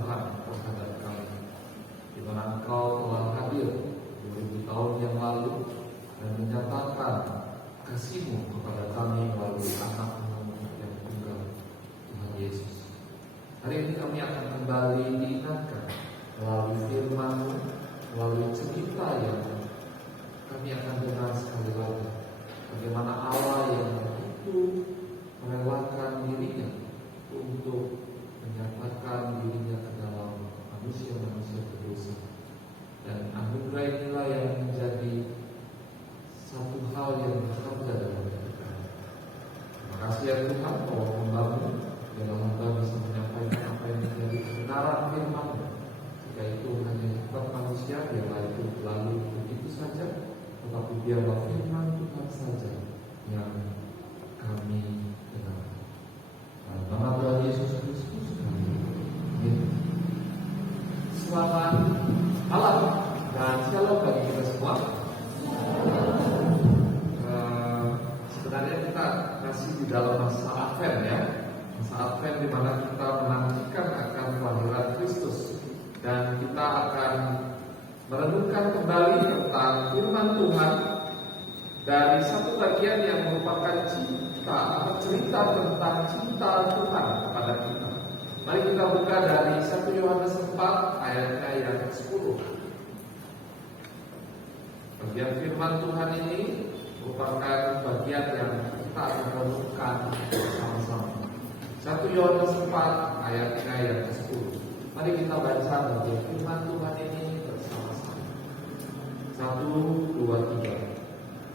Tuhan terhadap kami, di mana Engkau telah hadir 2000 tahun yang lalu dan menyatakan kasih-Mu kepada kami melalui anak-Mu yang tunggal, Tuhan Yesus. Hari ini kami akan kembali diingatkan melalui firman-Mu, melalui cerita yang kami akan dengar sekali lagi, bagaimana Allah yang begitu merelakan dirinya untuk menyatakan dirinya ke dalam manusia-manusia berdosa. Dan anugerah inilah yang menjadi satu hal yang bekerja dalam hidup kami. Terima kasih ya Tuhan bahwa hamba-Mu dalam hamba bisa menyampaikan apa yang menjadi kebenaran firman-Mu. Jika itu hanya hikmat manusia, biarlah itu lalu begitu saja, tetapi biarlah firman Tuhan saja yang kami dengar. Dalam nama Tuhan Yesus Kristus kami. Amin. Selamat malam dan shalom bagi kita semua. Sebenarnya kita masih di dalam masa Advent ya, masa Advent di mana kita menantikan akan kelahiran Kristus, dan kita akan merenungkan kembali tentang firman Tuhan dari satu bagian yang merupakan cerita tentang cinta Tuhan kepada kita. Mari kita buka dari 1 Yohanes 4 ayatnya yang ke-10. Bagian firman Tuhan ini merupakan bagian yang kita akan renungkan bersama-sama. 1 Yohanes 4 ayatnya yang ke-10. Mari kita baca bagian firman Tuhan ini bersama-sama. 1, 2, 3.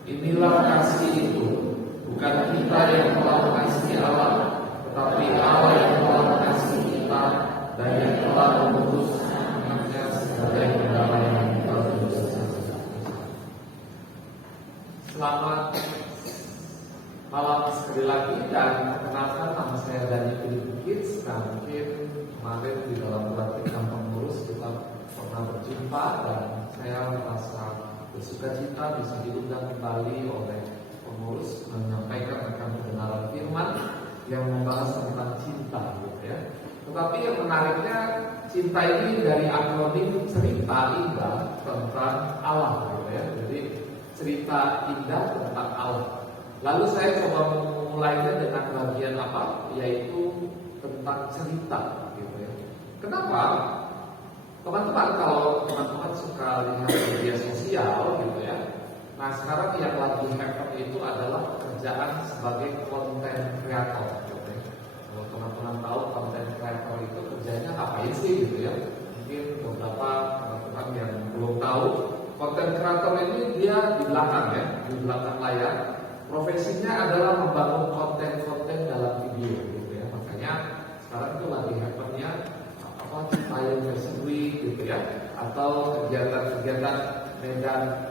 Inilah kasih itu, bukan kita yang telah mengasihi Allah, tetapi Allah yang telah mengasihi kita dan yang telah mengutus anaknya sebagai pendamaian kita dosa. Selamat malam sekali lagi, dan perkenalkan nama saya Dani Bukit. Nah, mungkin kemarin di dalam pelatihan pengurus kita pernah berjumpa, dan saya merasa bersukacita bisa diundang kembali oleh pengurus menyampaikan akan kebenaran firman yang membahas tentang cinta, gitu ya. Tetapi yang menariknya, cinta ini dari akronim cerita indah tentang Allah, gitu ya. Jadi cerita indah tentang Allah. Lalu saya coba memulainya dengan bagian apa? Yaitu tentang cerita, gitu ya. Kenapa? Teman-teman, kalau teman-teman suka lihat media sosial, gitu ya. Nah, sekarang yang lagi happen itu adalah pekerjaan sebagai content creator, gitu ya. Kalau teman-teman tahu content creator itu kerjanya ngapain sih, gitu ya. Mungkin beberapa teman-teman yang belum tahu, content creator ini dia di belakang ya, di belakang layar. Profesinya adalah membangun konten-konten dalam video, gitu ya. Makanya sekarang itu lagi happennya Cipayung Fashion Week, gitu ya, atau kegiatan-kegiatan Medan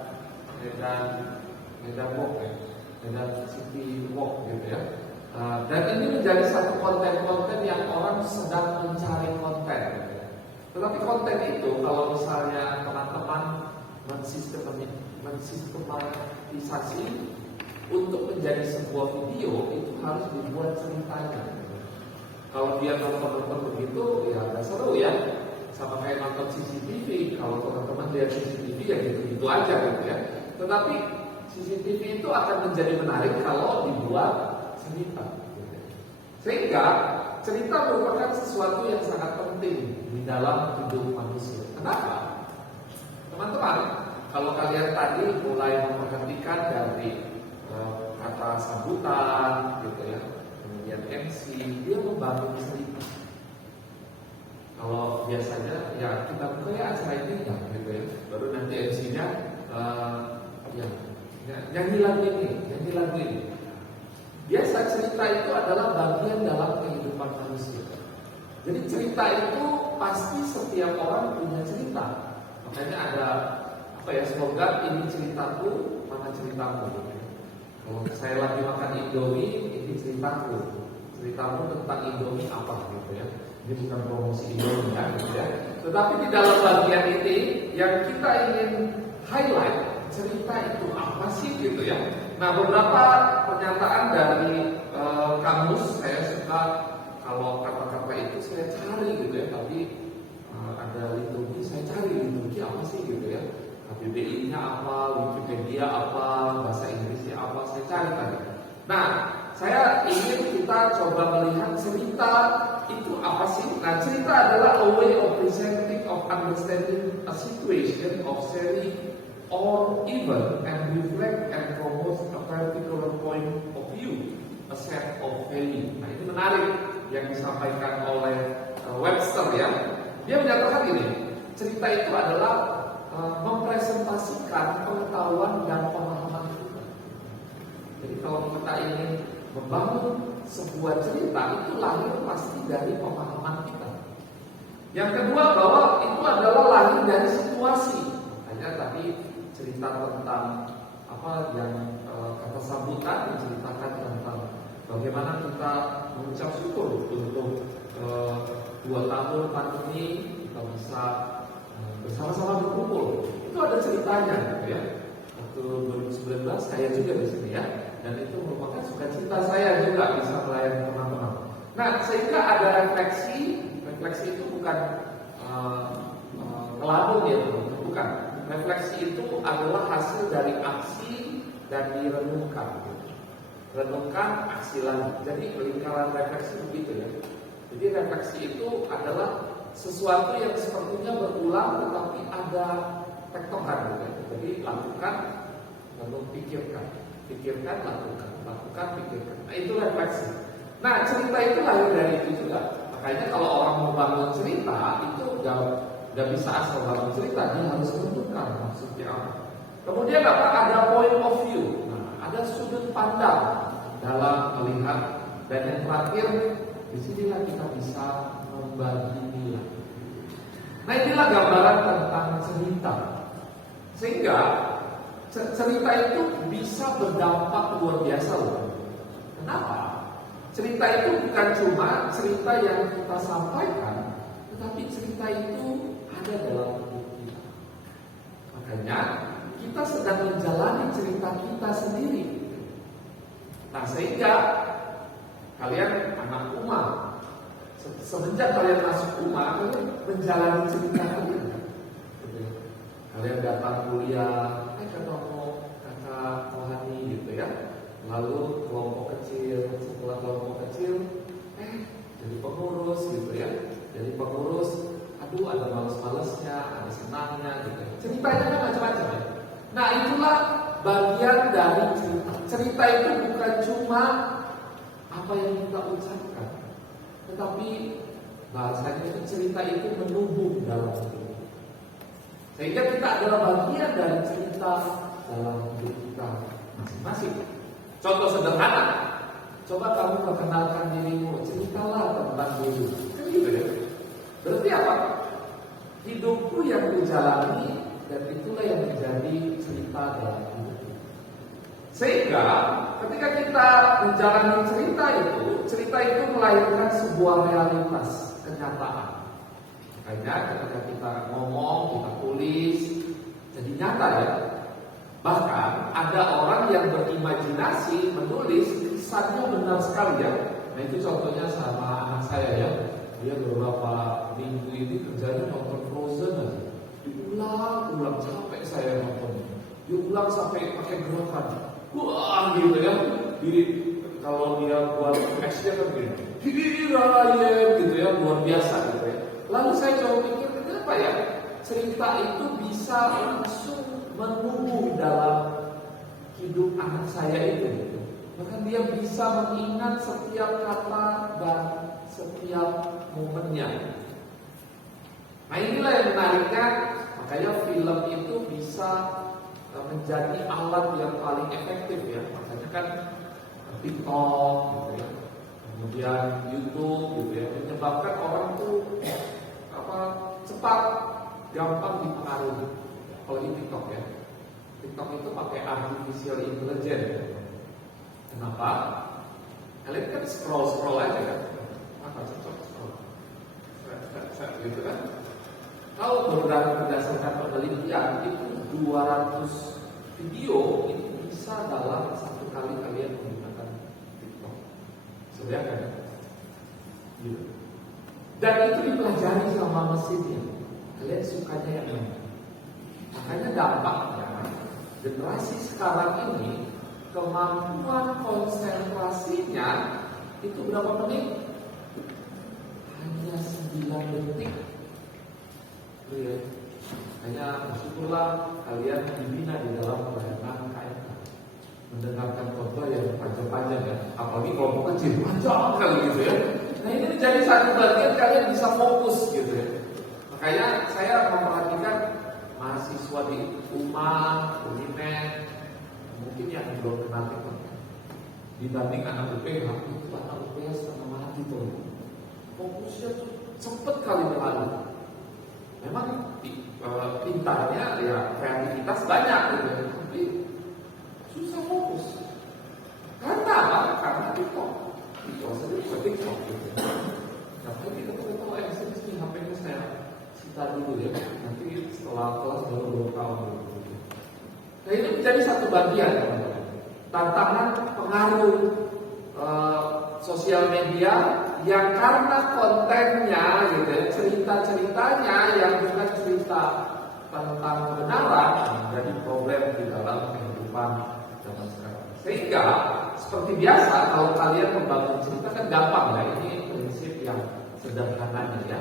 Walk ya, Medan City Walk, gitu ya. Dan ini menjadi satu konten-konten yang orang sedang mencari konten, gitu ya. Tetapi konten itu kalau misalnya teman-teman mensistematisasi untuk menjadi sebuah video, itu harus dibuat ceritanya. Kalau dia nonton begitu, ya nggak seru ya. Sama kayak nonton CCTV. Kalau teman-teman lihat CCTV ya gitu-gitu aja, gitu ya. Tetapi CCTV itu akan menjadi menarik kalau dibuat cerita, gitu. Sehingga cerita merupakan sesuatu yang sangat penting di dalam hidup manusia. Kenapa? Teman-teman, kalau kalian tadi mulai memperhatikan dari kata sambutan, gitu ya, kemudian MC, dia membangun cerita. Kalau biasanya ya kita buka ya acara ini ya, gitu ya, baru nanti MC-nya nyanyi lagu ini. Biasa cerita itu adalah bagian dalam kehidupan manusia. Jadi cerita itu pasti setiap orang punya cerita. Makanya ada slogan, ini ceritaku, mana ceritamu. Kalau saya lagi makan Indomie, ini ceritaku. Ceritamu tentang Indomie apa, gitu ya. Ini bukan promosi Indomie ya, gitu ya. Tetapi di dalam bagian ini yang kita ingin highlight, cerita itu apa sih, gitu ya. Nah, beberapa pernyataan dari kamus, saya suka kalau kata-kata itu saya cari, gitu ya. Tapi media apa, bahasa Inggrisnya apa, saya cari tadi. Nah, saya ingin kita coba melihat cerita itu apa sih? Nah, cerita adalah a way of presenting, of understanding a situation, of sharing, or even and reflect and promote a particular point of view, a set of value. Nah, ini menarik yang disampaikan oleh Webster ya. Dia menyatakan ini, cerita itu adalah mempresentasikan pengetahuan dan pemahaman kita. Jadi kalau kita ingin membangun sebuah cerita, itu lahir pasti dari pemahaman kita. Yang kedua, bahwa itu adalah lahir dari situasi. Makanya tadi cerita tentang apa yang kata sambutan menceritakan tentang bagaimana kita mengucap syukur untuk 2 tahun pandemi kita bisa bersama-sama berkumpul. Itu ada ceritanya gitu ya. Waktu 2019 saya juga di sini ya. Dan itu merupakan sukacita saya juga bisa melayani teman-teman. Nah, sehingga ada refleksi. Refleksi itu bukan ngelabung ya, bukan. Refleksi itu adalah hasil dari aksi dan direnungkan. Renungkan, aksi lagi. Jadi lingkaran refleksi begitu ya. Jadi refleksi itu adalah sesuatu yang sepertinya berulang tetapi ada tektokan gitu. Jadi lakukan lalu pikirkan, pikirkan, lakukan, pikirkan. Nah, itu refleksi. Nah, cerita itu lahir dari itu juga. Makanya kalau orang mau bangun cerita itu nggak bisa asal bangun cerita, dia harus menentukan maksudnya apa. Kemudian apa? Ada point of view. Nah, ada sudut pandang dalam melihat. Dan yang terakhir, disinilah kita bisa membagi nilai. Nah, inilah gambaran tentang cerita. Sehingga cerita itu bisa berdampak luar biasa loh. Kenapa? Cerita itu bukan cuma cerita yang kita sampaikan, tetapi cerita itu ada dalam hidup kita. Makanya kita sedang menjalani cerita kita sendiri. Nah, sehingga kalian anak Uma, semenjak kalian masuk Uma, kalian menjalani cerita kalian. Kalian datang kuliah, ketemu kakak rohani gitu ya. Lalu kelompok kecil, setelah kelompok kecil, jadi pengurus gitu ya. Jadi pengurus, aduh ada males-malesnya, ada senangnya gitu. Ceritanya kan macam-macam ya. Nah, itulah bagian dari cerita. Cerita itu bukan cuma apa yang kita ucapkan, tetapi bahasanya itu cerita itu menumbuh dalam hidup. Sehingga kita adalah bagian dari cerita dalam hidup kita masing-masing. Contoh sederhana, coba kamu perkenalkan dirimu, ceritalah tentang dirimu. Kan gitu ya. Berarti apa? Hidupku yang kujalani dan itulah yang menjadi cerita dalam hidup. Sehingga ketika kita menjalani cerita itu melahirkan sebuah realitas, kenyataan. Makanya ketika kita ngomong, kita tulis, jadi nyata ya. Bahkan ada orang yang berimajinasi menulis kesannya benar sekali ya. Nah, itu contohnya sama anak saya ya. Dia beberapa minggu ini kerjanya nonton Frozen aja. Diulang capek saya nontonnya. Diulang sampai pakai gerakan. Wah gitu ya. Kalau dia buat action kan gini. Kira gitu ya, luar biasa gitu ya. Lalu saya coba pikir kenapa ya cerita itu bisa langsung menumbuh dalam hidup anak saya itu. Bahkan dia bisa mengingat setiap kata dan setiap momennya. Nah, inilah yang menariknya. Makanya film itu bisa menjadi alat yang paling efektif ya. Makanya kan TikTok gitu ya. Kemudian YouTube gitu ya, menyebabkan orang tuh cepat, gampang dipengaruhi. Apalagi TikTok ya. TikTok itu pakai artificial intelligence. Kenapa? Kalian kan scroll aja kan. Apa scroll? Gitu kan. Kalau berdasarkan penelitian itu 200 video itu bisa dalam satu kali kalian menggunakan TikTok. Sebenarnya kan? Gitu. Dan itu dipelajari sama mesinnya. Kalian sukanya yang mana? Makanya dampaknya generasi sekarang ini kemampuan konsentrasinya itu berapa menit? Hanya 9 detik. Ya. Hanya bersyukurlah kalian dibina di dalam pelayanan KMK, mendengarkan khotbah yang panjang-panjang ya, apalagi kelompok kecil panjang kali gitu ya. Nah ini menjadi satu bagian kalian bisa fokus gitu ya. Makanya saya memperhatikan mahasiswa di UMA, UNIMED, mungkin yang belum kenal teknologi dibanding anak UPH, itu anak UPH setengah mati tuh. Fokusnya tuh cepet kali berlalu. Memang pintarnya ya kreativitas banyak gitu ya, tapi susah fokus. Karena apa? Karena TikTok saja bisa TikTok gitu. Nah, kita perlu esensi HP-nya saya cita dulu ya. Nanti setelah kelas baru tahu dulu. Nah ini menjadi satu bagian teman-teman. Tantangan pengaruh sosial media yang karena kontennya gitu ya, cerita-ceritanya yang bukan cerita tentang kebenaran menjadi problem di dalam kehidupan zaman sekarang. Sehingga seperti biasa kalau kalian membangun cerita kan gampang ya, ini prinsip yang sederhananya ya.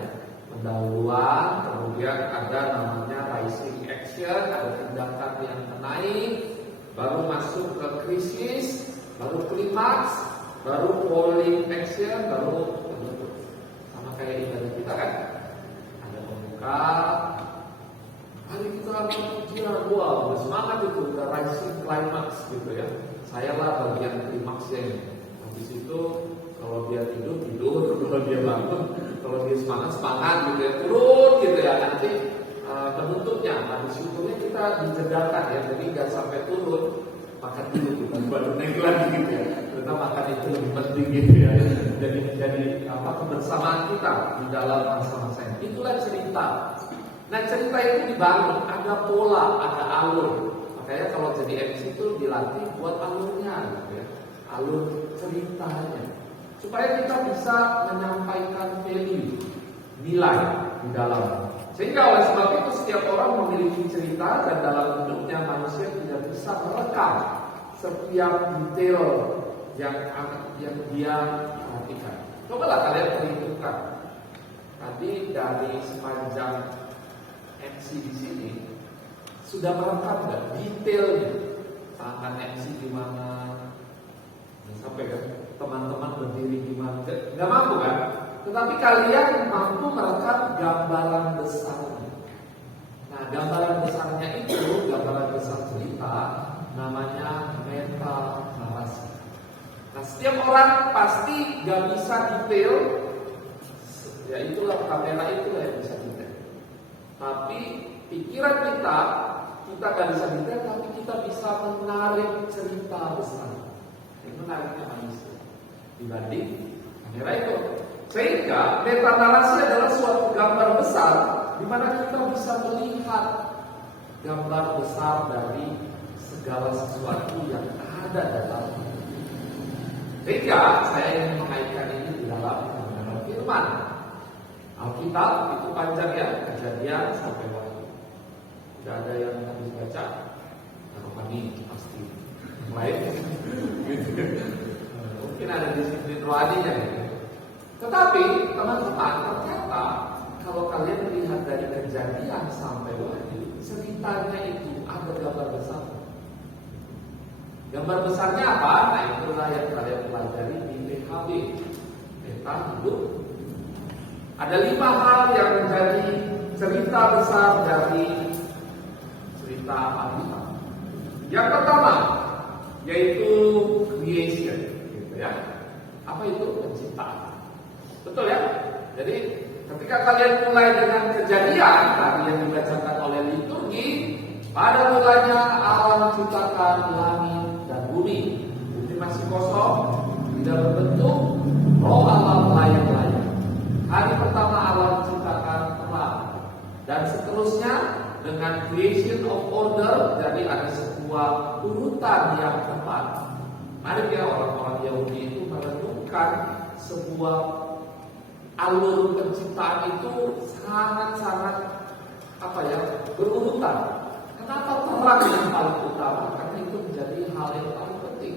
Pendahuluan, kemudian ada namanya rising action, ada tindakan yang naik, baru masuk ke krisis, baru klimaks, baru falling action, baru penutup. Sama kayak ibadah kita kan, ada pembuka, hari kita pujian, wah udah semangat itu, udah rising climax gitu ya. Saya lah bagian klimaksnya. Habis itu kalau dia tidur, kalau dia bangun, kalau dia semangat gitu ya, turun gitu ya. Nanti penutupnya, syukurnya kita dijedakan ya, jadi nggak sampai turun, makan dulu kita baru naik lagi gitu ya. Karena makan itu lebih penting gitu ya. Jadi kebersamaan kita di dalam masa-masa ini. Itulah cerita. Nah cerita itu dibangun, ada pola, ada alur. Makanya kalau jadi MC itu dilatih buat alurnya gitu ya, alur ceritanya, supaya kita bisa menyampaikan value, nilai di dalam. Sehingga oleh sebab itu setiap orang memiliki cerita, dan dalam hidupnya manusia tidak bisa merekam setiap detail yang dia perhatikan. Cobalah kalian perhitungkan. Tadi dari sepanjang MC di sini sudah merekam nggak detailnya? Tangan MC gimana? Sampai kan teman-teman berdiri gimana? Nggak mampu kan? Tetapi kalian mampu merekam gambaran besarnya. Nah, gambaran besarnya itu, gambaran besar cerita, namanya meta narasi. Nah, setiap orang pasti nggak bisa detail, ya itulah kamera itulah yang bisa detail. Tapi pikiran kita nggak bisa detail, tapi kita bisa menarik cerita besar. Ini menariknya manusia dibanding kamera itu. Sehingga meta narasi adalah suatu gambar besar di mana kita bisa melihat gambar besar dari segala sesuatu yang ada dalam. Sehingga saya ingin mengaitkan ini di dalam kebenaran firman. Alkitab itu panjang ya, Kejadian sampai Wahyu. Tidak ada yang habis baca, rohani pasti. Lain, mungkin ada disiplin rohaninya gitu. Tetapi teman-teman, ternyata kalau kalian melihat dari Kejadian sampai Wahyu, ceritanya itu ada gambar besar. Gambar besarnya apa? Nah itulah yang kalian pelajari di PHB, peta hidup. Ada 5 hal yang menjadi cerita besar dari cerita Alkitab. Yang pertama yaitu creation, gitu ya. Apa itu? Penciptaan. Betul ya? Jadi ketika kalian mulai dengan Kejadian tadi yang dibacakan oleh liturgi, pada mulanya Allah menciptakan langit dan bumi. Bumi masih kosong, tidak berbentuk, roh Allah melayang-layang. Hari pertama Allah menciptakan terang, dan seterusnya dengan creation of order, jadi ada sebuah urutan yang tepat. Mari ya, orang-orang Yahudi itu menentukan sebuah alur penciptaan itu sangat-sangat berurutan. Kenapa terang yang paling utama? Karena itu menjadi hal yang paling penting.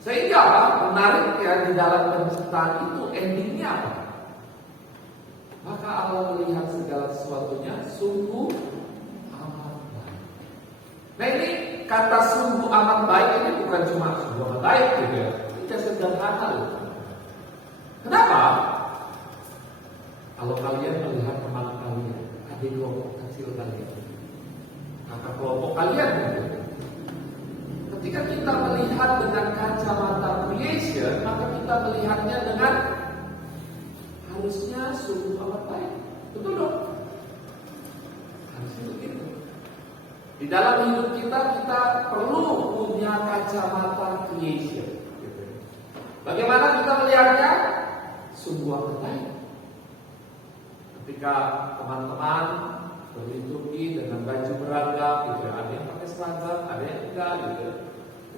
Sehingga menarik ya, di dalam penciptaan itu endingnya apa? Maka Allah melihat segala sesuatunya sungguh amat baik. Nah ini kata sungguh amat baik ini bukan cuma sungguh amat baik gitu ya. Tidak sederhana loh. Kenapa? Kalau kalian melihat teman kalian, adik kelompok kecil kalian, kakak kelompok kalian gitu. Ketika kita melihat dengan kacamata creation, maka kita melihatnya dengan harusnya sungguh amat baik. Betul dong? Harusnya begitu. Di dalam hidup kita perlu punya kacamata creation. Bagaimana kita melihatnya? Sungguh amat baik. Ketika teman-teman berliturgi dengan baju beragam, gitu, ada yang pakai seragam, ada yang enggak, gitu.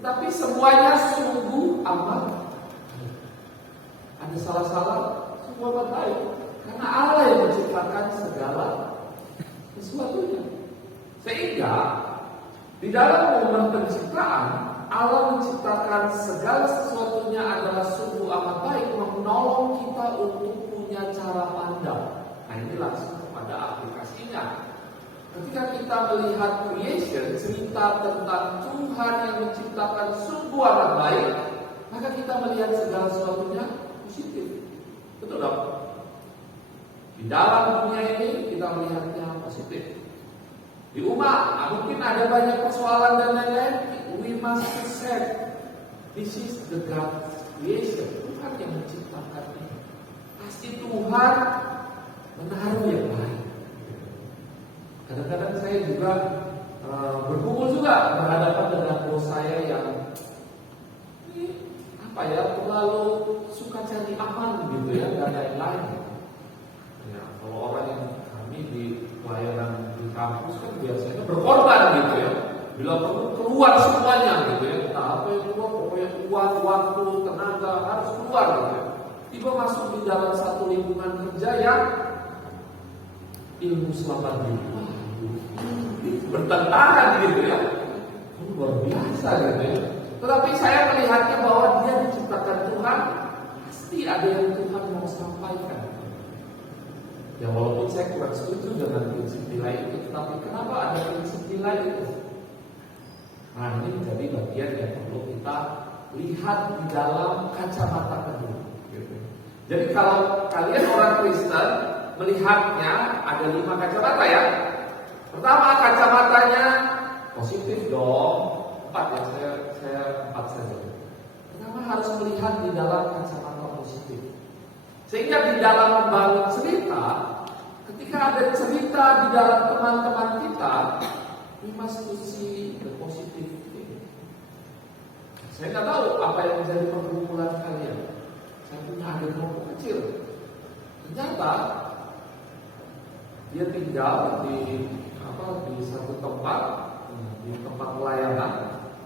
Tapi semuanya sungguh amat baik. Ada salah-salah, sungguh amat baik. Karena Allah yang menciptakan segala sesuatunya. Sehingga di dalam momen penciptaan, Allah menciptakan segala sesuatunya adalah sungguh amat baik, menolong kita untuk punya cara pandang. Nah ini langsung kepada aplikasinya. Ketika kita melihat creation, cerita tentang Tuhan yang menciptakan sungguh amat baik, maka kita melihat segala sesuatunya positif. Betul dong? Di dalam dunia ini kita melihatnya positif. Di umat mungkin ada banyak persoalan dan lain-lain. We must accept this is the God's creation. Tuhan yang menciptakannya. Pasti Tuhan menaruh yang baik. Kadang-kadang saya juga bergumul juga berhadapan dengan bos saya yang terlalu suka cari aman gitu ya, dan lain-lain. Ya, kalau orang yang kami di pelayanan di kampus kan biasanya berkorban gitu ya. Bila perlu keluar semuanya gitu ya. Entah apa yang keluar, pokoknya uang, waktu, tenaga harus keluar gitu ya. Tiba masuk di dalam satu lingkungan kerja yang ilmu selama hidup bertentangan gitu ya. Luar biasa gitu ya. Tetapi saya melihatnya bahwa dia diciptakan Tuhan, pasti ada yang Tuhan mau sampaikan. Ya walaupun saya kurang setuju dengan prinsip nilai itu, tetapi kenapa ada prinsip nilai itu? Nah ini menjadi bagian yang perlu kita lihat di dalam kacamata kedua. Gitu. Jadi kalau kalian orang Kristen melihatnya ada 5 kacamata ya. Pertama kacamatanya positif dong. 4 ya, saya 4 saja. Pertama harus melihat di dalam kacamata positif. Sehingga di dalam membangun cerita, ketika ada cerita di dalam teman-teman kita, we must to see the positive thing. Saya nggak tahu apa yang menjadi pergumulan kalian. Saya punya adik kelompok kecil. Ternyata dia tinggal di satu tempat, di tempat pelayanan,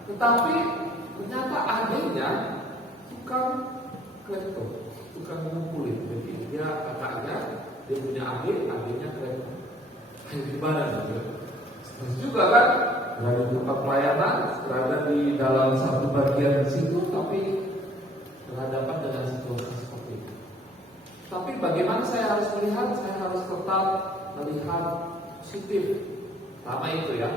tetapi ternyata adiknya tukang klepto, tukang ngumpulin. Jadi dia kakaknya, dia punya adiknya klepto. Gimana gitu? Terus juga kan berada di tempat pelayanan, berada di dalam satu bagian di situ, tapi berhadapan dengan situasi seperti itu. Tapi bagaimana saya harus melihat? Saya harus tetap melihat positif. Pertama itu ya.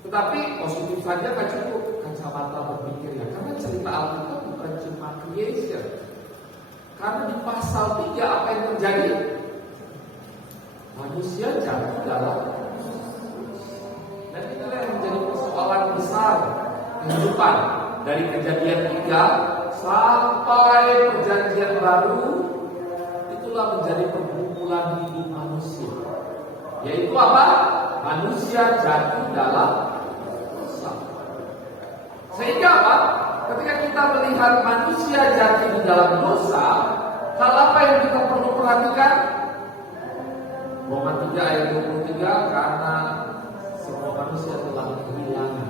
Tetapi positif saja nggak cukup, kacamata berpikirnya. Karena cerita Alkitab bukan cuma creation. Karena di pasal 3 apa yang terjadi? Manusia jatuh dalam. Dan inilah yang menjadi persoalan besar kehidupan. Dari Kejadian 3 sampai Perjanjian Baru, itulah menjadi pergumulan hidup manusia. Yaitu apa? Manusia jatuh dalam dosa. Sehingga apa? Ketika kita melihat manusia jatuh di dalam dosa, hal apa yang kita perlu perhatikan? Roma 3 ayat 23, karena semua manusia telah kehilangan.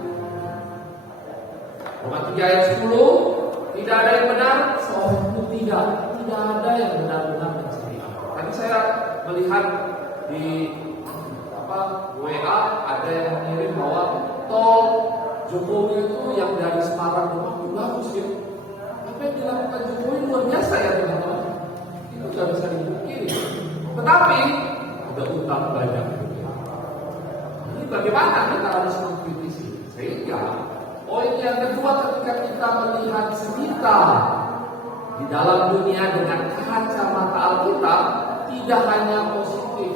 Roma 3 ayat 10, tidak ada yang benar, seorang pun tidak ada yang benar-benar mencari Allah. Tadi saya melihat di WA ada yang mengirim bahwa tol Jokowi itu yang dari Semarang itu bagus ya. Apa yang dilakukan Jokowi luar biasa ya teman-teman. Itu nggak bisa dipungkiri. Tetapi ada utang banyak. Ini bagaimana kita harus mengkritisi? Sehingga poin yang kedua, ketika kita melihat cerita di dalam dunia dengan kacamata Alkitab, tidak hanya positif,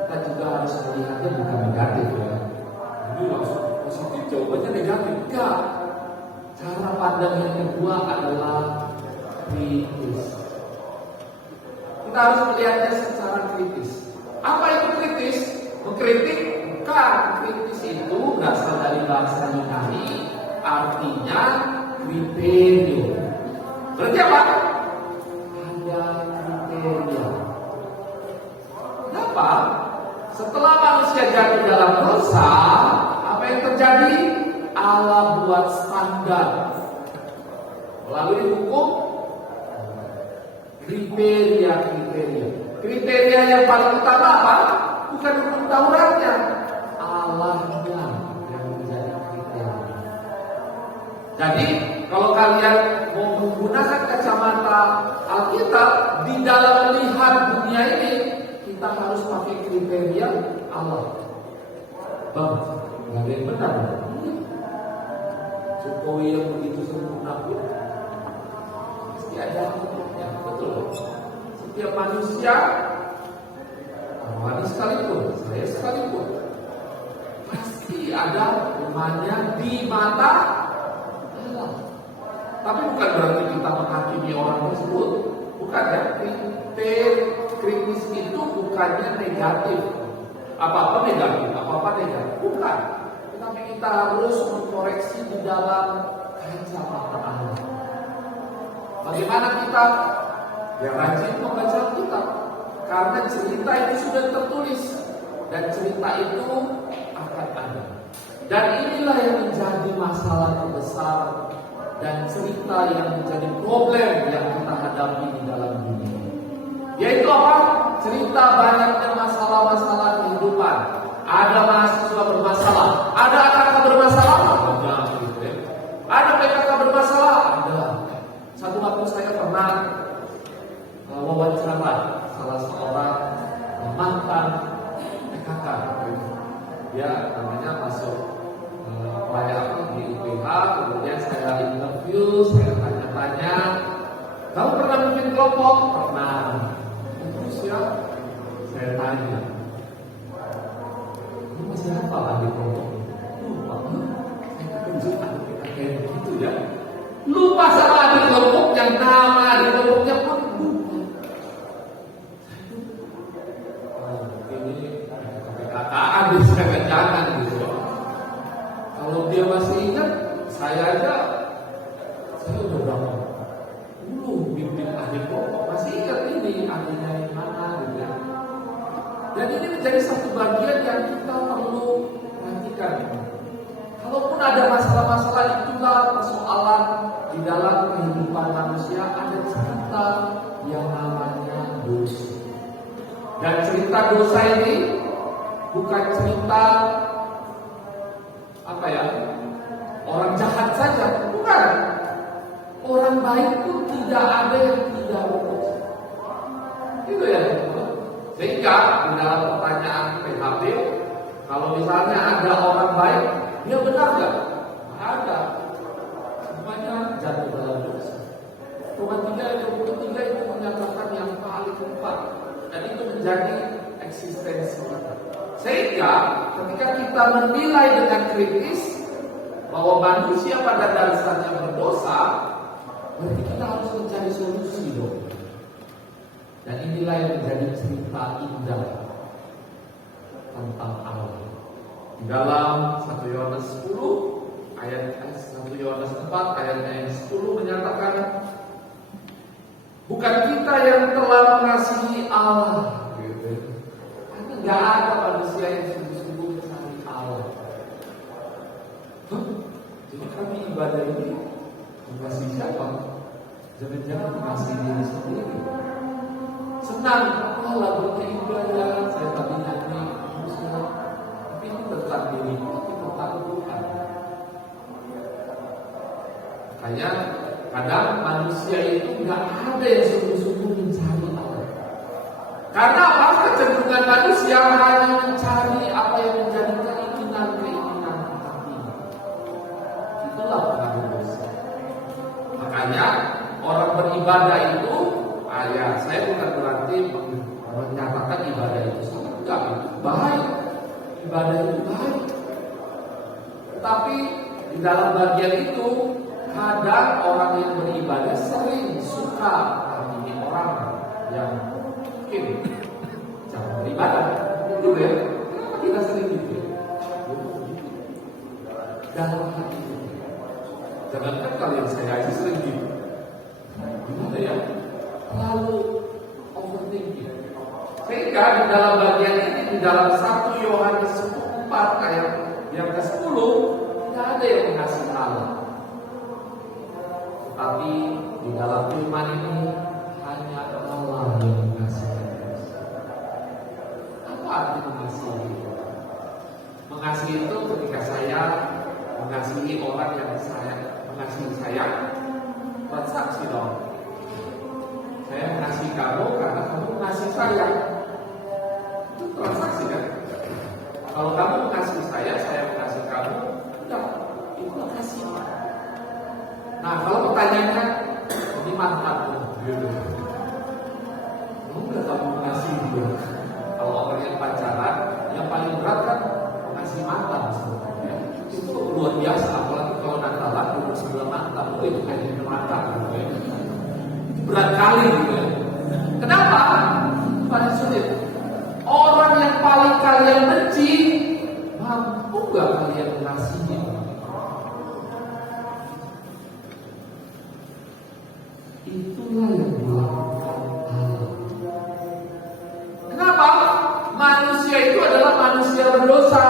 kita juga harus melihatnya bukan negatif ya. Ini langsung positif, jawabannya negatif. Enggak. Cara pandang yang kedua adalah kritis. Kita harus melihatnya secara kritis. Apa itu kritis? Mengkritik bukan. Kritis itu berasal dari bahasa Yunani, artinya kriteria. Berarti apa? Ada kriteria. Kenapa? Setelah manusia jatuh dalam dosa, apa yang terjadi? Allah buat standar melalui hukum kriteria. Kriteria yang paling utama apa? Bukan hukum Tauratnya, Allahnya yang menjadi kriteria. Jadi kalau kalian mau menggunakan kacamata Alkitab di dalam melihat dunia ini, kita harus pakai kriteria Allah. Bang, nggak ada yang benar. Jokowi yang begitu sempurna pun pasti ada hukumnya, betul. Setiap manusia, wanita sekalipun, saya sekalipun, pasti ada rumahnya di mata Allah. Tapi bukan berarti kita menghakimi orang tersebut, bukan ya. Kritis itu bukannya negatif. Apa-apa negatif, bukan. Tapi kita harus mengkoreksi di dalam kacamata Allah. Bagaimana kita? Ya rajin membaca Alkitab, karena cerita itu sudah tertulis dan cerita itu akan ada. Dan inilah yang menjadi masalah terbesar dan cerita yang menjadi problem yang kita hadapi di dalam dunia. Yaitu apa? Cerita banyaknya masalah-masalah kehidupan. Ada mahasiswa bermasalah, ada AKK bermasalah, ada PKK bermasalah, ada. Satu waktu saya pernah wawancara salah seorang mantan PKK. Dia namanya masuk pelayanan di UPH, kemudian saya interview, saya tanya-tanya, kamu pernah bikin kelompok? Pernah. Terus ya, saya tanya, masih apa lagi kelompok? Lupa, kejutan kayak gitu ya. Lupa sama adik kelompok yang nama adik kelompoknya pun lupa. Ini kakak bisa jangan gitu. Kalau dia masih ingat, saya udah berapa? Bimbing adik kelompok masih ingat ini adiknya yang mana gitu ya. Dan ini menjadi satu bagian yang kita perlu perhatikan. Kalaupun ada masalah-masalah, itulah persoalan di dalam kehidupan manusia, ada cerita yang namanya dosa. Dan cerita dosa ini bukan cerita apa ya, orang jahat saja, bukan. Orang baik pun tidak ada yang tidak berdosa. Itu ya. Sehingga di dalam pertanyaan PHP, kalau misalnya ada orang baik, dia benar gak? Ada. Semuanya jatuh dalam dosa. Roma 3 ayat 23 itu menyatakan yang paling tepat, dan itu menjadi eksistensi kita. Sehingga ketika kita menilai dengan kritis bahwa manusia pada dasarnya berdosa, berarti kita harus mencari solusi dong. Dan inilah yang menjadi cerita indah tentang Allah. Di dalam 1 Yohanes 10 ayat 1 Yohanes 4 ayatnya yang 10 menyatakan, bukan kita yang telah mengasihi Allah, gitu. Karena nggak ada manusia yang sungguh-sungguh mencari Allah. Jadi kami ibadah ini mengasihi siapa? Jangan-jangan mengasihi diri sendiri. Senang, lagunya ibadah, saya tadinya nggak ada yang sungguh-sungguh mencari Allah. Karena apa? Kecenderungan manusia hanya mencari apa yang menjadi keinginan hati. Itulah pengaruh dosa. Makanya orang beribadah itu, saya bukan berarti menyatakan ibadah itu salah, enggak, itu baik. Ibadah itu baik. Tapi di dalam bagian itu kadang orang yang beribadah sering suka mengamini orang yang mungkin cara beribadah. Itu ya. Kenapa kita sering gitu? Dalam hati itu. Jangankan kalian, saya aja sering gitu. Gimana ya? Lalu overthinking. Sehingga di dalam bagian ini, di dalam 1 Yohanes 4 ayat yang ke-10, tidak ada yang mengasihi Allah. Tapi di dalam firman ini hanya Allah yang mengasihi. Apa arti mengasihi? Mengasihi itu ketika saya mengasihi orang yang mengasihi saya, transaksi dong. Saya mengasihi kamu karena kamu mengasihi saya. Itu transaksi kan? Kalau kamu mengasihi saya mengasihi kamu, enggak, itu kasih. Nah, kalau pertanyaannya, ini mantap gitu. Enggak kamu mengasihi dia. Kalau orang yang pacaran, yang paling berat kan mengasihi mantan sebenarnya. Itu luar biasa, apalagi kalau Natalan duduk sebelah mantan, itu kayak mantan gitu ya. Berat kali gitu ya. Kenapa? Paling sulit. Orang yang paling kalian benci, mampu gak kalian mengasihi? Itulah yang dilakukan Allah. Kenapa? Manusia itu adalah manusia berdosa.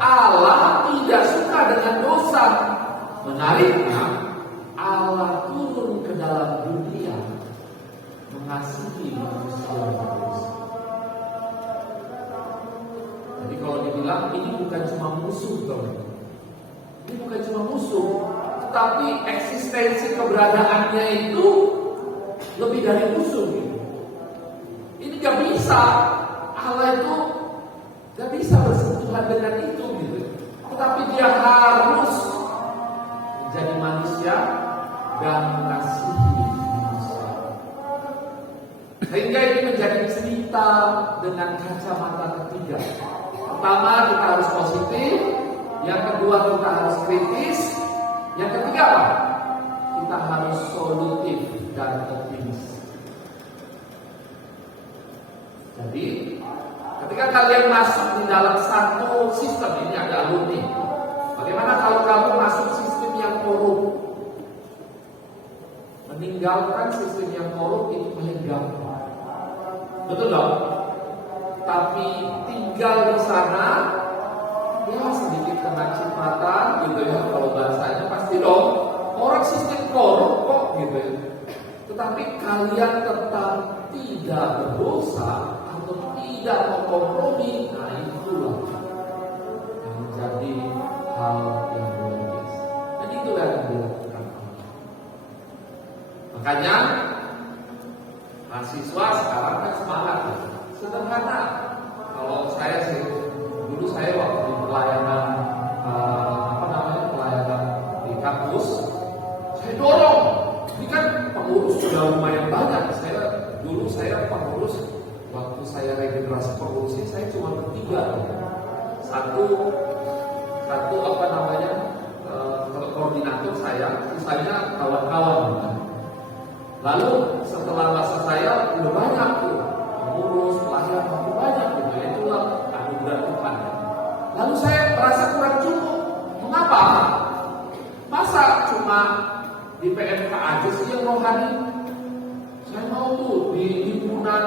Allah tidak suka dengan dosa. Menariknya, Allah turun ke dalam dunia mengasihi manusia berdosa. Jadi kalau dibilang ini bukan cuma musuh, teman-teman. Ini bukan cuma musuh, tetapi eksistensi keberadaannya itu lebih dari musuh gitu. Ini gak bisa, Allah itu gak bisa bersentuhan dengan itu gitu. Tetapi dia harus menjadi manusia dan mengasihi manusia. Sehingga ini menjadi cerita dengan kacamata ketiga. Pertama, kita harus positif. Yang kedua, kita harus kritis. Yang ketiga apa? Kita harus solutif dan optimis. Jadi, ketika kalian masuk di dalam satu sistem, ini ada alumni. Bagaimana kalau kamu masuk sistem yang korup? Meninggalkan sistem yang korup itu paling gampang. Betul dong? Tapi tinggal di sana, ya sedikit kena cipratan gitu ya. Kalau bahasanya pasti dong, orang sistem korup kok gitu ya. Tetapi kalian tetap tidak berdosa atau tidak berkompromi, nah itulah yang menjadi hal yang luar biasa. Dan itulah yang dilakukan Allah. Makanya mahasiswa sekarang kan semangat ya. Sederhana. Kalau saya sih, dulu saya waktu di pelayanan pelayanan di kampus, saya dorong. Ini kan pengurus sudah lumayan banyak. Saya pengurus waktu saya regenerasi pengurus ini saya cuma bertiga. Satu koordinator saya, sisanya kawan-kawan. Lalu setelah masa saya udah banyak tuh pengurus, pelayan, makin banyak gitu ya. Itulah anugerah Tuhan. Lalu saya merasa kurang cukup. Mengapa? Masa cuma di PMK aja sih yang rohani? Saya mau tuh di himpunan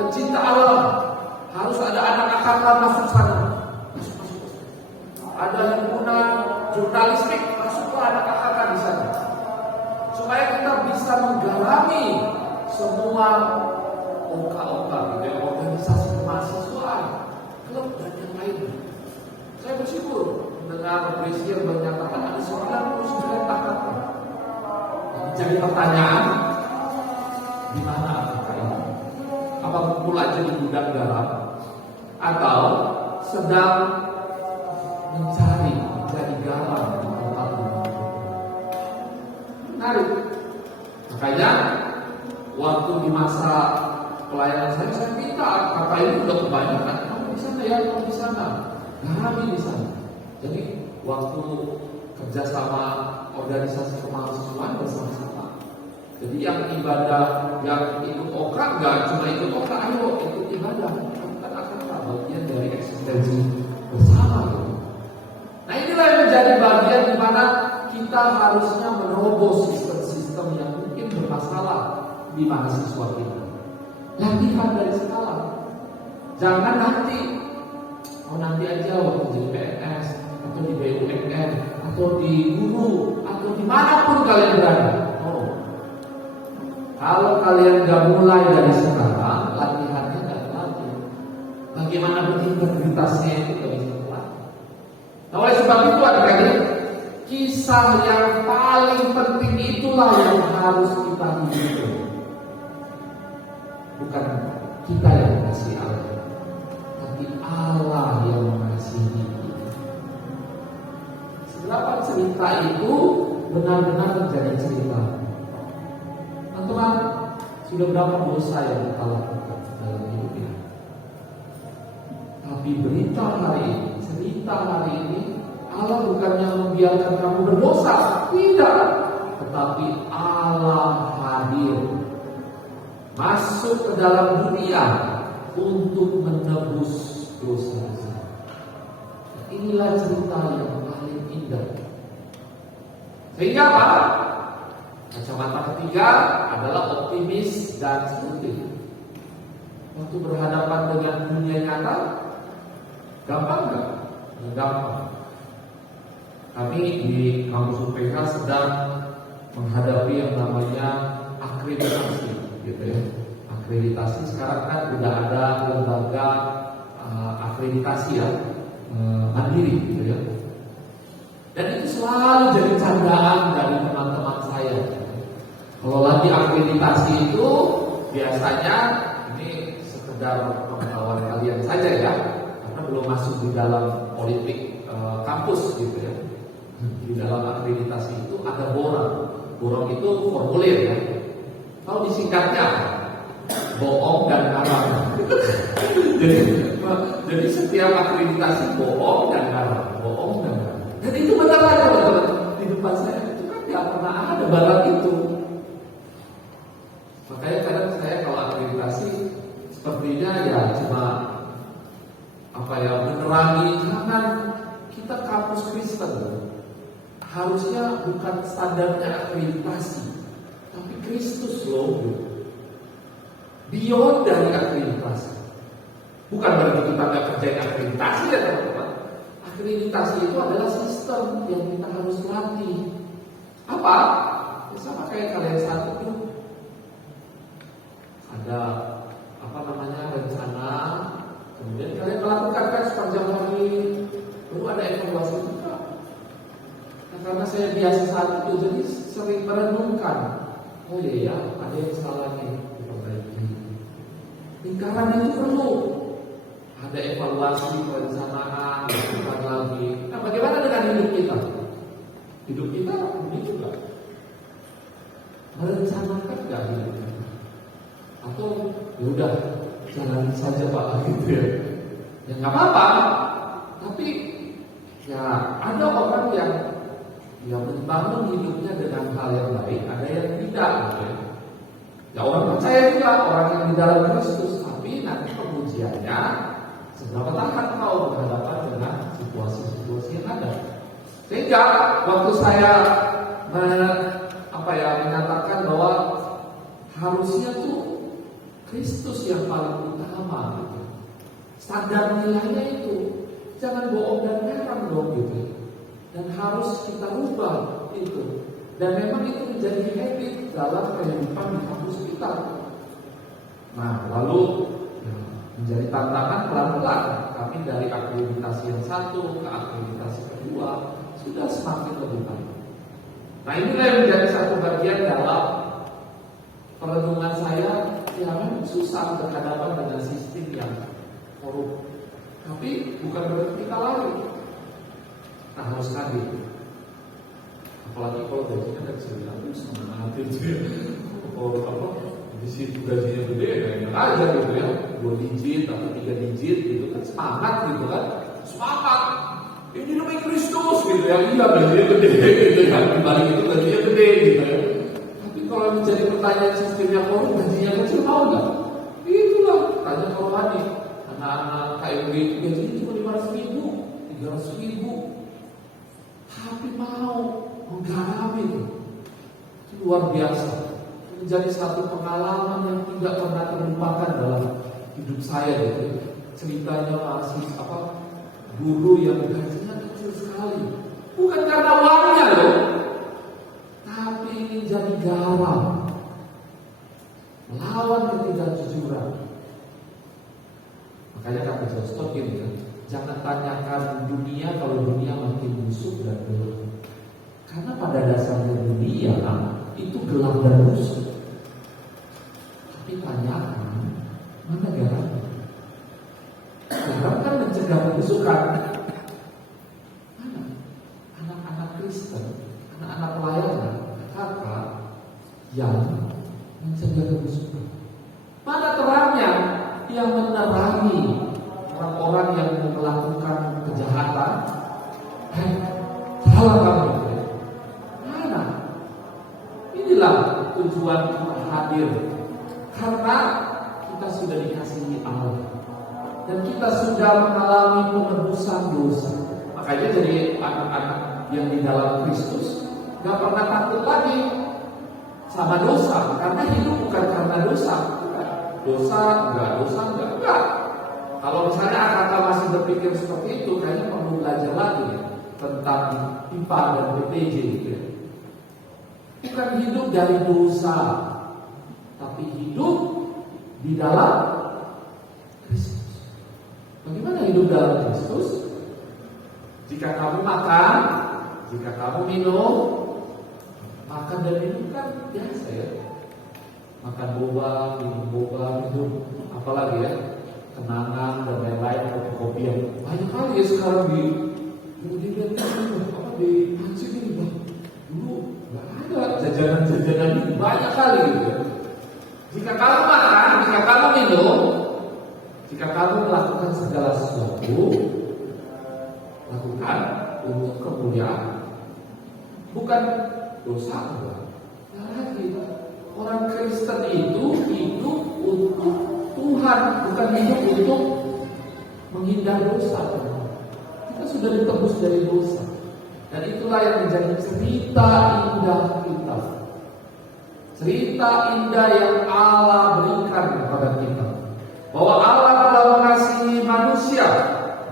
pencinta alam, harus ada anak angkatan masuk sana. Masuk. Ada himpunan jurnalistik, masuklah anak angkatan di sana. Supaya kita bisa menggalami semua OKOK, gitu ya, organisasi kemahasiswaan, klub dan yang lainnya. Saya bersyukur mendengar presiden menyatakan ada 99 angkatan. Jadi pertanyaan, di mana apakah ini? Apa kumpul aja di gudang garam, atau sedang mencari garam di tempat ini? Menarik. Makanya waktu di masa pelayanan saya minta kakak ini udah kebanyakan, kamu di sana ya, kamu di sana, garami di sana. Jadi waktu kerja sama organisasi kemahasiswaan bersama-sama. Jadi yang ibadah, yang ikut okra nggak cuma ikut okra, ayo ikut ibadah. Kan akan bagian dari eksistensi bersama. Nah inilah yang menjadi bagian di mana kita harusnya menerobos sistem-sistem yang mungkin bermasalah di mahasiswa kita. Latihan dari sekarang. Jangan nanti aja waktu jadi PNS atau di BUMN atau di guru atau dimanapun kalian berada. Kalau kalian gak mulai dari sekarang, latihannya gak lagi. Bagaimana berintegritasnya itu gak bisa lagi. Nah oleh sebab itu adik-adik, kisah yang paling penting itulah yang harus kita hidup. Bukan kita yang kasih Allah, tapi Allah yang mengasihi kita. Seberapa cerita itu benar-benar menjadi cerita. Teman-teman, sudah berapa dosa yang kita lakukan dalam hidup ini? Tapi berita hari ini, cerita hari ini, Allah bukannya membiarkan kamu berdosa, tidak. Tetapi Allah hadir, masuk ke dalam dunia untuk menebus dosa-dosa. Inilah cerita yang paling indah. Sehingga apa? Kacamata ketiga adalah optimis dan solutif. Waktu berhadapan dengan dunia nyata, gampang nggak? Gampang. Kami di kampus UPH sedang menghadapi yang namanya akreditasi, gitu ya. Akreditasi sekarang kan sudah ada lembaga akreditasi ya, mandiri, gitu ya. Dan itu selalu jadi candaan dari teman-teman saya. Kalau lagi akreditasi itu biasanya ini sekedar pengetahuan kalian saja ya, karena belum masuk di dalam politik kampus gitu ya. Di dalam akreditasi itu ada borang. Borang itu formulir ya. Kalau disingkatnya bohong dan ngaram. jadi setiap akreditasi bohong dan ngaram, bohong dan ngaram. Dan itu benar aja di depan saya itu kan nggak pernah ada barang itu. Makanya kadang saya kalau akreditasi sepertinya ya cuma menerangi, jangan kita kampus Kristen. Harusnya bukan standarnya akreditasi, tapi Kristus loh. Beyond dari akreditasi. Bukan berarti kita nggak kerjain akreditasi ya teman-teman. Akreditasi itu adalah sistem yang kita harus latih. Apa? Ya, sama kayak kalian satu tuh. Ada rencana, kemudian kalian melakukan kan sepanjang hari, perlu ada evaluasi juga. Nah, karena saya biasa saat itu jadi sering merenungkan, oh iya ya, ada yang salah nih, diperbaiki. Lingkaran itu perlu ada evaluasi, perencanaan, lakukan lagi. Nah, bagaimana dengan hidup kita? Hidup kita ini juga merencanakan nggak hidup kita? Atau ya udah jalani saja Pak gitu ya? Ya nggak apa-apa. Tapi ya ada orang yang membangun hidupnya dengan hal yang baik, ada yang tidak. Gitu ya. Ya orang percaya juga, orang yang di dalam Kristus. Tapi nanti pengujiannya seberapa tahan kau berhadapan dengan situasi-situasi yang ada. Sehingga waktu saya menyatakan bahwa harusnya tuh Kristus yang paling utama gitu. Standar nilainya itu jangan bohong dan ngaram dong gitu. Dan harus kita rubah itu. Dan memang itu menjadi habit dalam kehidupan di kampus kita. Nah, lalu menjadi tantangan pelan-pelan. Kami dari akreditasi yang satu ke akreditasi kedua sudah semakin lebih baik. Nah inilah yang menjadi satu bagian dalam perenungan saya yang memang susah berhadapan dengan sistem yang korup. Tapi bukan berarti kita lari. Nah harus hadir. Apalagi kalau gajinya kecil, semangat itu ya. Kalau apa di situ gajinya gede, enak aja gitu ya, 2 digit atau 3 digit gitu kan, semangat gitu kan, semangat. Ini namanya Kristus gitu ya, iya gajinya gede gitu ya, dibalik itu gajinya gede gitu ya. Tapi kalau menjadi pertanyaan sistemnya korup, gajinya kecil mau nggak? Itulah tanya ke rohani. Anak-anak KMG itu gajinya cuma 500.000, 300.000, tapi mau menggarami itu luar biasa. Menjadi satu pengalaman yang tidak pernah terlupakan dalam hidup saya gitu. Ceritanya masih guru yang gajinya kecil sekali, bukan karena uangnya loh, tapi ini jadi garam melawan ketidakjujuran. Makanya kata John Stott gini kan, jangan tanyakan dunia kalau dunia makin busuk dan gelap, karena pada dasarnya dunia itu gelap dan busuk. Tapi tanyakan mana garam? Garam kan mencegah kebusukan. Mana anak-anak Kristen, anak-anak pelayanan, kakak yang mencegah kebusukan? Mana terangnya yang menerangi orang-orang yang melakukan kejahatan? Salah kamu. Mana? Inilah tujuan kita hadir, karena kita sudah dikasihi Allah dan kita sudah mengalami penebusan dosa. Makanya jadi anak-anak yang di dalam Kristus gak pernah takut lagi sama dosa, karena hidup bukan karena dosa. Dosa enggak. Kalau misalnya kakak masih berpikir seperti itu, kayaknya perlu belajar lagi tentang IPA dan PTJ gitu ya. Bukan hidup dari dosa, tapi hidup di dalam Kristus. Bagaimana hidup dalam Kristus? Jika kamu makan, jika kamu minum, makan dan minum kan biasa ya. Makan boba, minum apalagi ya, kenangan dan lain-lain, kopi-kopi yang banyak kali ya sekarang di pancing ini bang. Dulu nggak ada jajanan ini banyak kali gitu. Jika kamu makan, jika kamu minum, jika kamu melakukan segala sesuatu, lakukan untuk kemuliaan, bukan dosa enggak. Nah lagi orang Kristen itu hidup untuk Tuhan, bukan hidup untuk menghindar dosa. Kita sudah ditebus dari dosa, dan itulah yang menjadi cerita indah kita. Cerita indah yang Allah berikan kepada kita, bahwa Allah telah mengasihi manusia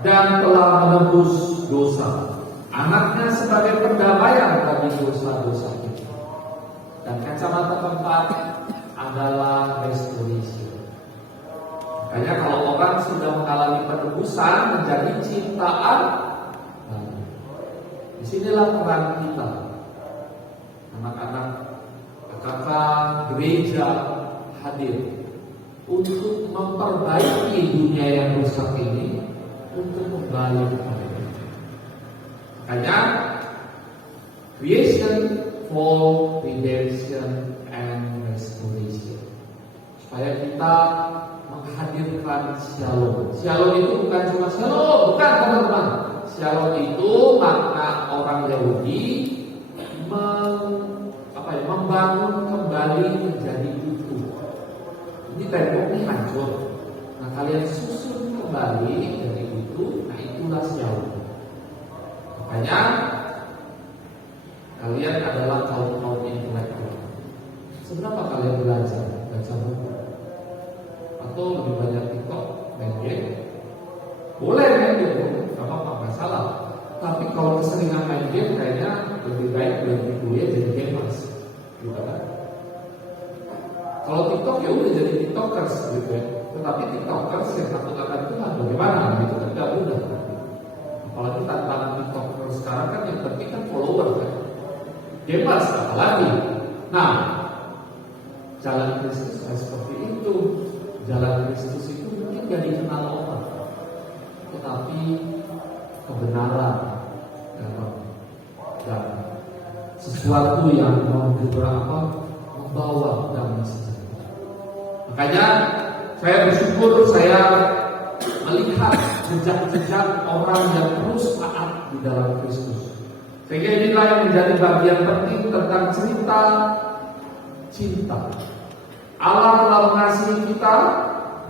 dan telah menebus dosa anaknya sebagai pendamaian bagi dosa-dosa kita. Dan kacamata keempat adalah restoration. Makanya kalau orang sudah mengalami penebusan menjadi cintaan, disinilah peran kita, anak-anak kakak gereja hadir untuk memperbaiki dunia yang rusak ini, untuk kembali kepada Dia. Makanya creation, fall, redemption, and restoration, supaya kita menghadirkan shalom. Shalom itu bukan cuma shalom, bukan teman-teman. Shalom itu makna orang Yahudi membangun kembali menjadi utuh. Ini tembok ini hancur, nah kalian susun kembali dari itu, nah itulah shalom. Makanya kalian adalah kaum intelektual. Seberapa kalian belajar baca buku? Atau lebih banyak TikTok, main game? Boleh main game, gak apa-apa, gak salah. Tapi kalau keseringan main game, kayaknya lebih baik berhenti kuliah jadi gamers, gitu kan? Kalau TikTok ya udah jadi TikTokers gitu ya. Tetapi TikTokers yang takut akan Tuhan bagaimana? Itu kan gak mudah kan? Apalagi tantangan TikTokers sekarang kan yang penting kan follower kan. bebas apalagi. Nah, jalan Kristus seperti itu. Jalan Kristus itu mungkin gak dikenal orang, tetapi kebenaran dan sesuatu yang membawa damai sejahtera. Makanya saya bersyukur saya melihat jejak-jejak orang yang terus taat di dalam Kristus. Sehingga inilah yang menjadi bagian penting tentang cerita cinta. Allah telah mengasihi kita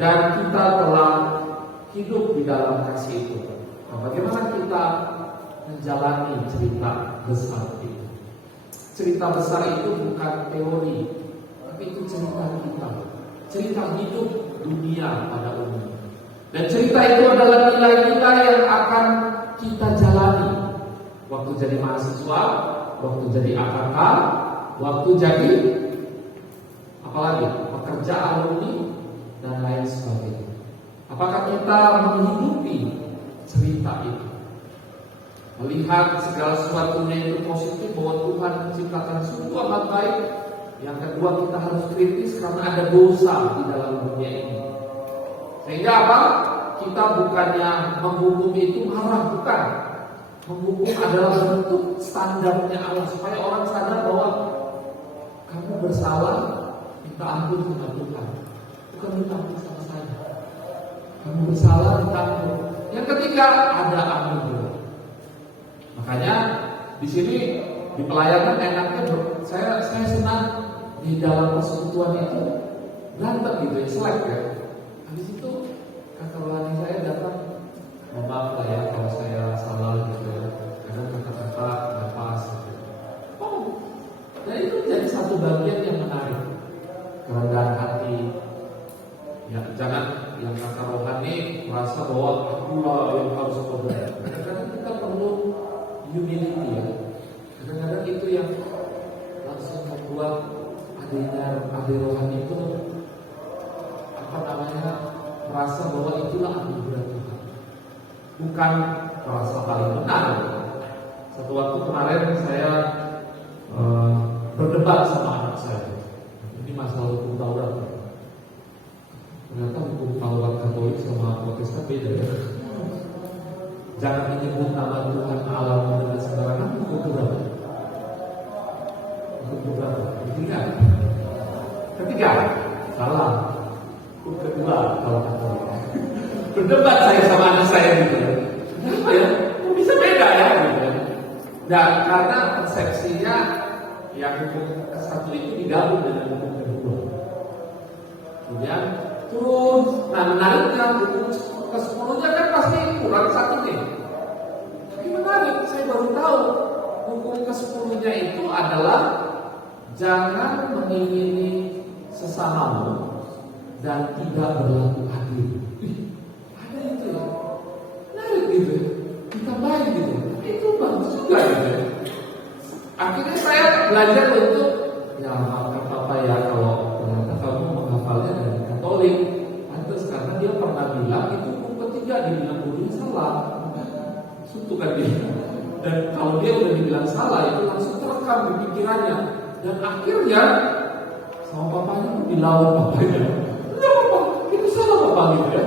dan kita telah hidup di dalam kasih itu. Nah, bagaimana kita menjalani cerita besar itu? Cerita besar itu bukan teori, tapi itu cerita kita, cerita hidup dunia pada umumnya. Dan cerita itu adalah nilai-nilai yang akan kita jalani waktu jadi mahasiswa, waktu jadi AKK, waktu jadi apalagi pekerja alumni dan lain sebagainya. Apakah kita menghidupi cerita itu? Melihat segala sesuatunya itu positif, bahwa Tuhan menciptakan sungguh amat baik. Yang kedua, kita harus kritis karena ada dosa di dalam dunia ini. Sehingga apa? Kita bukannya menghukum itu marah, bukan. Menghukum adalah bentuk standarnya Allah supaya orang sadar bahwa kamu bersalah, minta ampun sama Tuhan, bukan minta ampun sama saya. Kamu bersalah, minta ampun. Yang ketiga, ada anugerah. Makanya di sini di pelayanan enaknya saya senang di dalam persekutuan itu berantem gitu ya, selek ya. Habis itu kakak rohani saya datang, maaf lah ya kalau saya salah gitu ya. Kadang kata-kata nggak pas gitu. Oh, dan itu jadi satu bagian yang menarik, kerendahan hati. Ya, jangan yang kakak rohani merasa bahwa akulah yang harus benar. Kadang-kadang kita perlu humility ya. Kadang-kadang itu yang langsung membuat adik rohani itu merasa bahwa itulah anugerah Tuhan, bukan merasa paling benar. Satu waktu kemarin saya berdebat sama anak saya. Ini masalah hukum Taurat. Ternyata hukum Taurat Katolik sama Protestan beda ya. Jangan menyebut nama Tuhan Allah dengan sembarangan. Hukum berapa? Hukum berapa? Ketiga, salah. Hukum kedua kalau Katolik. Berdebat saya sama anak saya gitu ya. Kenapa ya? Kok bisa beda ya? Gitu. Dan karena persepsinya yang hukum ke-1 itu digabung dengan hukum kedua. Kemudian turun. Nah, menariknya hukum ke-10-nya kan pasti kurang 1 nih. Tapi menarik, saya baru tahu hukum ke-10-nya itu adalah jangan mengingini sesamamu dan tidak berlaku adil. Ada itu ya, menarik gitu ya, kita baik gitu. Itu bagus juga gitu ya. Akhirnya saya belajar untuk ya maafkan Papa ya kalau ternyata kamu menghafalnya dari Katolik. Pantas karena dia pernah bilang itu hukum ketiga, dibilang gurunya salah. Itu kan dia. Dan kalau dia udah dibilang salah itu langsung terekam di pikirannya. Dan akhirnya sama papanya pun dilawan papanya. Enggak Papa, itu salah Papa gitu ya.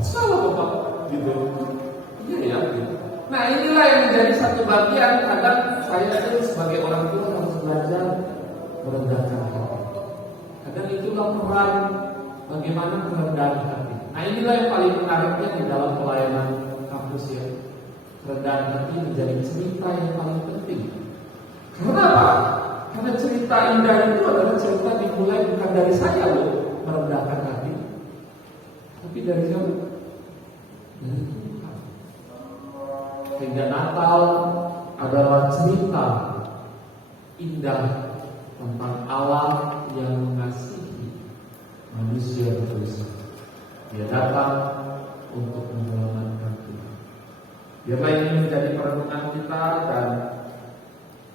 Salah Papa gitu. Iya ya gitu. Nah inilah yang menjadi satu bagian. Kadang saya itu sebagai orang tua harus belajar merendahkan hati. Kadang itulah peran bagaimana merendahan hati. Nah inilah yang paling menariknya di dalam pelayanan kampus ya. Kerendahan hati menjadi cerita yang paling penting. Karena apa? Karena cerita indah itu adalah cerita dimulai bukan dari saya loh, merendahkan hati, tapi dari siapa? Dari Tuhan. Sehingga Natal adalah cerita indah tentang Allah yang mengasihi manusia berdosa. Dia datang untuk menyelamatkan kita. Biarlah ini menjadi perenungan kita dan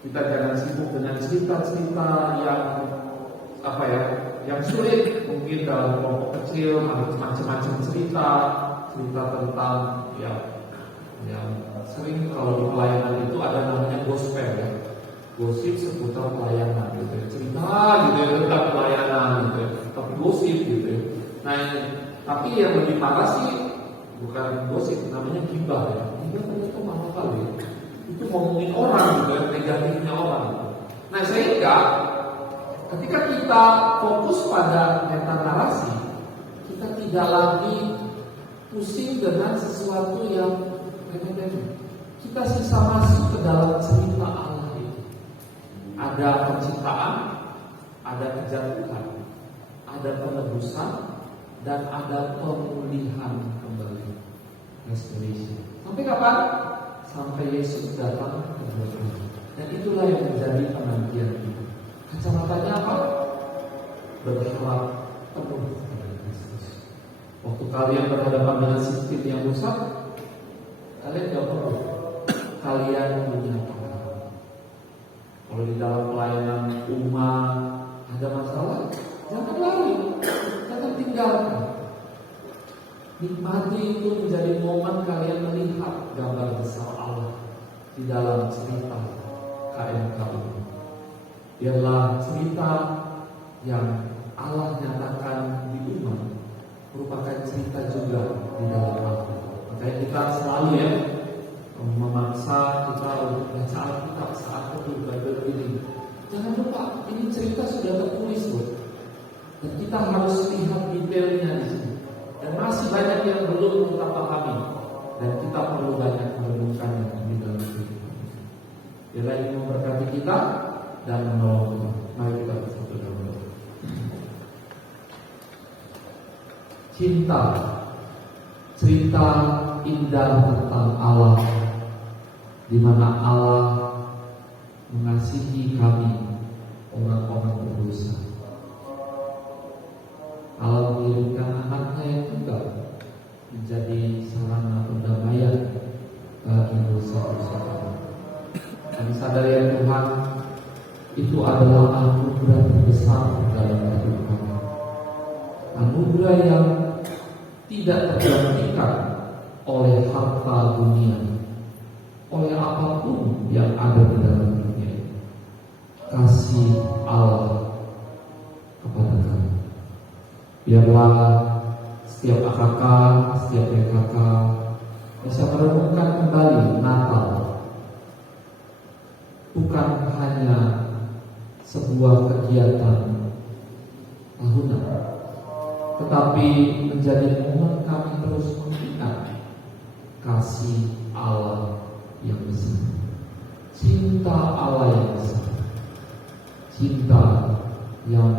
kita jangan sibuk dengan cerita-cerita yang yang sulit. Mungkin dalam kelompok kecil macam-macam cerita tentang yang sering kalau di pelayanan itu ada namanya gospel ya. gosip seputar pelayanan gitu ya, cerita gitu ya tentang pelayanan gitu ya, tapi gosip gitu ya. Nah, tapi yang lebih parah sih bukan gosip, namanya gibah ya. Gibah ternyata mahal kali. Itu ngomongin orang gitu ya, negatifnya orang gitu. Nah, sehingga ketika kita fokus pada meta narasi, kita tidak lagi pusing dengan sesuatu yang remeh-temeh. Kita sisa masuk ke dalam cerita Allah itu. Ada penciptaan, ada kejatuhan, ada penebusan, dan ada pemulihan kembali. Restoration. Sampai kapan? Sampai Yesus datang kedua kali. Dan itulah yang menjadi penantian kita. Kacamatanya apa? Berharap penuh kepada Kristus. Waktu kalian berhadapan dengan sistem yang rusak, kalian gak perlu. Kalian punya pengalaman. Kalau di dalam pelayanan umat ada masalah, jangan lari, jangan tinggalkan. Nikmati itu menjadi momen kalian melihat gambar besar Allah di dalam cerita KMK ini. Biarlah cerita yang Allah nyatakan di umat merupakan cerita juga di dalam Alkitab. Makanya kita selalu ya memaksa kita untuk baca Alkitab saat teduh Bible ini. Jangan lupa ini cerita sudah tertulis loh, dan kita harus lihat detailnya di sini. Dan masih banyak yang belum kita pahami, dan kita perlu banyak merenungkannya di dalam hidup. Biarlah ini memberkati kita dan menolong kita. Mari kita bersatu dalam doa. Cinta, cerita indah tentang Allah, di mana Allah mengasihi kami orang-orang berdosa. Allah mengirimkan anaknya yang tunggal menjadi sarana pendamaian bagi dosa-dosa kami. Kami sadar ya Tuhan, itu adalah anugerah terbesar dalam hidup kami. Anugerah yang tidak tergantikan oleh harta dunia, oleh apapun yang ada di dalam dunia. Kasih Allah kepada kami. Biarlah setiap AKK, setiap PKK bisa merenungkan kembali Natal bukan hanya sebuah kegiatan tahunan, tetapi menjadi momen kami terus mengingat kasih Allah yang besar, cinta Allah yang besar, cinta yang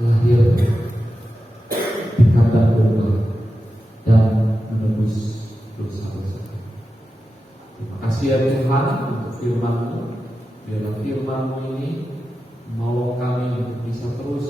lahir di kandang domba dan menebus dosa-dosa. Terima kasih ya Tuhan untuk firman-Mu. Biarlah firman-Mu ini menolong kami untuk bisa terus